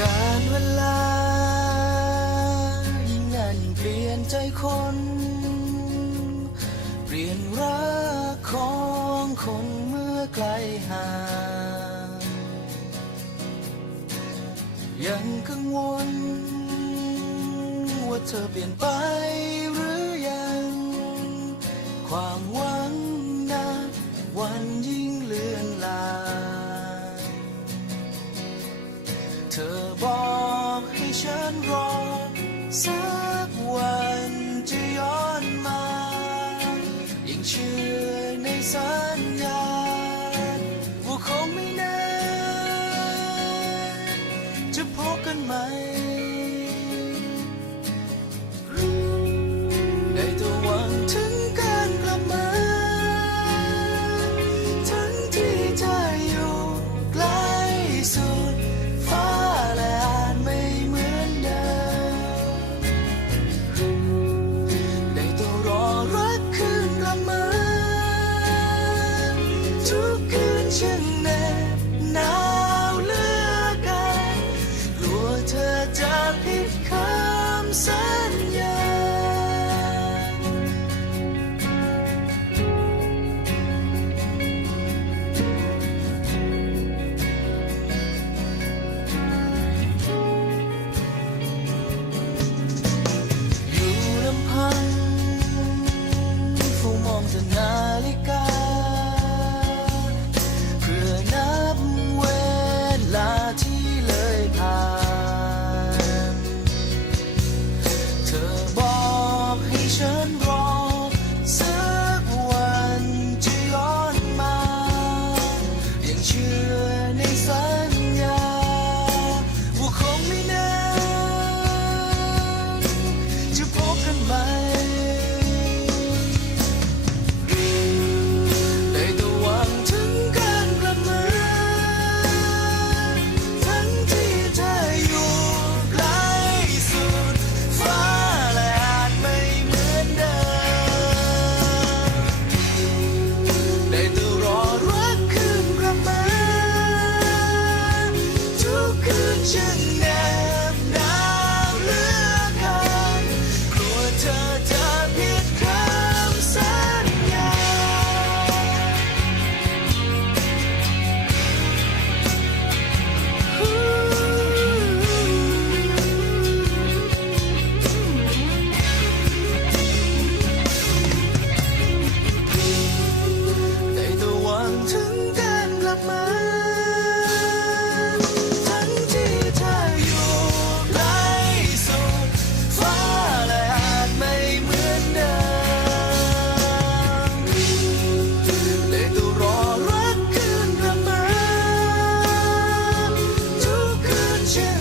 การเวลา ยิ่งนั้นเปลี่ยนใจคน เปลี่ยนรักของคนเมื่อไกลห่างยังกังวล ว่าเธอเปลี่ยนไปหรือยัง ความหวังนะวันยิ่ง เธอบอกให้ฉันรอ สักวันจะย้อนมา ยังเชื่อในสัญญา ว่าคงไม่นานจะพบกันไหม future.